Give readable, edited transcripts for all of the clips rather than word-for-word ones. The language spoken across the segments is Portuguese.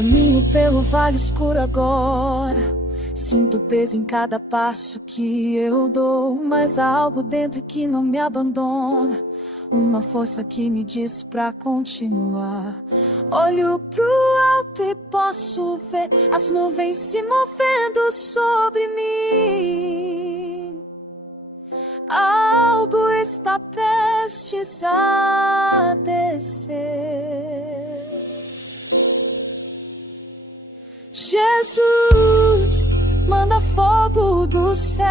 Caminho pelo vale escuro agora. Sinto peso em cada passo que eu dou, mas há algo dentro que não me abandona. Uma força que me diz pra continuar. Olho pro alto e posso ver as nuvens se movendo sobre mim. Algo está prestes a descer. Jesus, manda fogo do céu.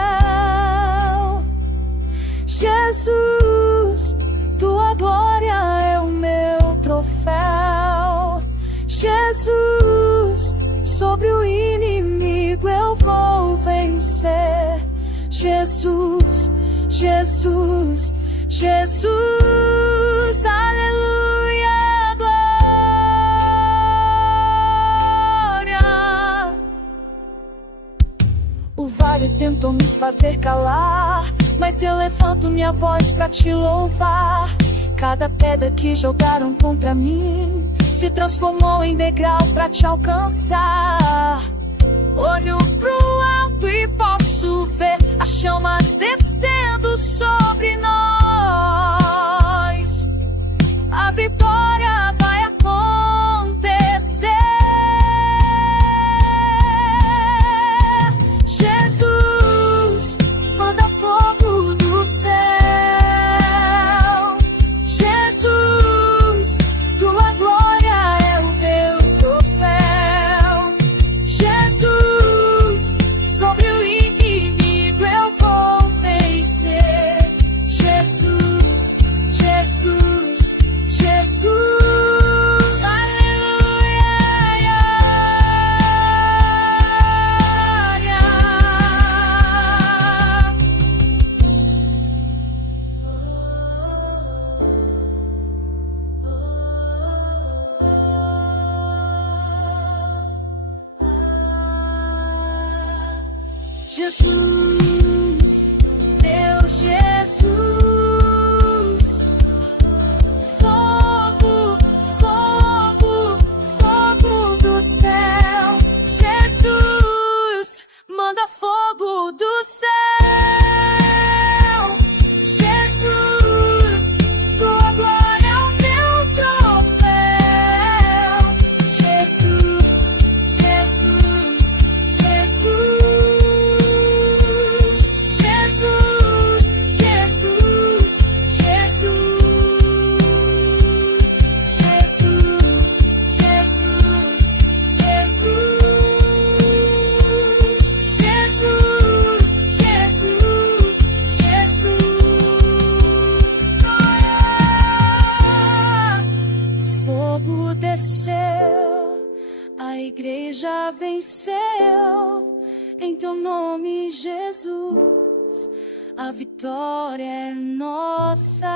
Jesus, tua glória é o meu troféu. Jesus, sobre o inimigo eu vou vencer. Jesus, Jesus, Jesus, aleluia, glória. O vale tentou me fazer calar, mas eu levanto minha voz pra te louvar. Cada pedra que jogaram contra mim se transformou em degrau pra te alcançar. Olho pro alto e posso ver as chamas descendo sobre nós. A vitória vai acontecer. Jesus, manda fogo do céu. Jesus, tua glória é o teu troféu. Jesus, sobre o inimigo eu vou vencer. Jesus, Jesus, Jesus, aleluia. Jesus, meu Jesus, fogo, fogo, fogo do céu. Jesus, manda fogo do céu. Jesus, tua glória é o meu troféu. Jesus, Jesus, Jesus. Fogo desceu, a igreja venceu, em teu nome, Jesus, a vitória é nossa.